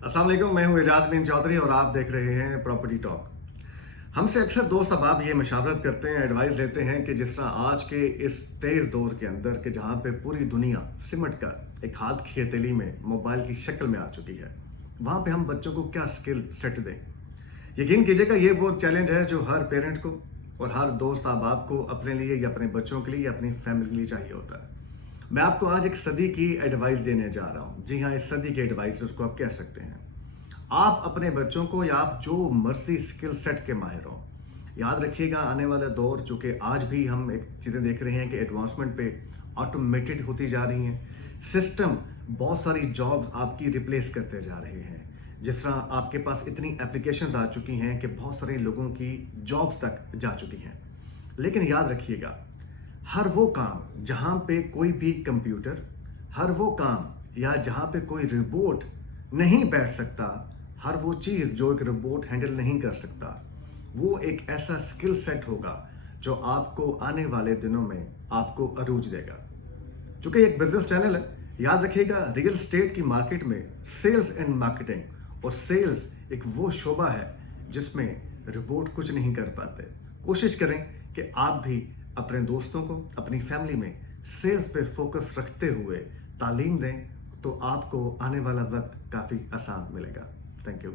अस्सलाम वालेकुम, मैं हूं एजाज बिन चौधरी और आप देख रहे हैं प्रॉपर्टी टॉक। हमसे अक्सर दोस्त अहबाब ये मशावरत करते हैं, एडवाइस लेते हैं कि जिस तरह आज के इस तेज़ दौर के अंदर कि जहां पे पूरी दुनिया सिमट कर एक हाथ की हथेली में मोबाइल की शक्ल में आ चुकी है, वहां पे हम बच्चों को क्या स्किल सेट दें। यकीन कीजिएगा ये वो चैलेंज है जो हर पेरेंट को और हर दोस्त अहबाब को अपने लिए या अपने बच्चों के लिए या अपनी फैमिली के लिए चाहिए होता है। मैं आपको आज एक सदी की एडवाइस देने जा रहा हूँ। जी हाँ, इस सदी की एडवाइस उसको आप कह सकते हैं। आप अपने बच्चों को या आप जो मर्जी स्किल सेट के माहिर हो, याद रखिएगा आने वाला दौर, चूँकि आज भी हम एक चीज़ें देख रहे हैं कि एडवांसमेंट पे ऑटोमेटेड होती जा रही हैं। सिस्टम बहुत सारी जॉब्स आपकी रिप्लेस करते जा रहे हैं। जिस तरह आपके पास इतनी एप्लीकेशंस आ चुकी हैं कि बहुत सारे लोगों की जॉब्स तक जा चुकी हैं। लेकिन याद रखिएगा, हर वो काम जहाँ पे कोई भी कंप्यूटर, हर वो काम या जहाँ पे कोई रोबोट नहीं बैठ सकता, हर वो चीज़ जो एक रोबोट हैंडल नहीं कर सकता, वो एक ऐसा स्किल सेट होगा जो आपको आने वाले दिनों में आपको अरूज देगा। चूँकि एक बिजनेस चैनल है, याद रखिएगा रियल एस्टेट की मार्केट में सेल्स एंड मार्केटिंग और सेल्स एक वो शोबा है जिसमें रोबोट कुछ नहीं कर पाते। कोशिश करें कि आप भी अपने दोस्तों को, अपनी फैमिली में सेल्स पे फोकस रखते हुए तालीम दें, तो आपको आने वाला वक्त काफ़ी आसान मिलेगा। Thank you.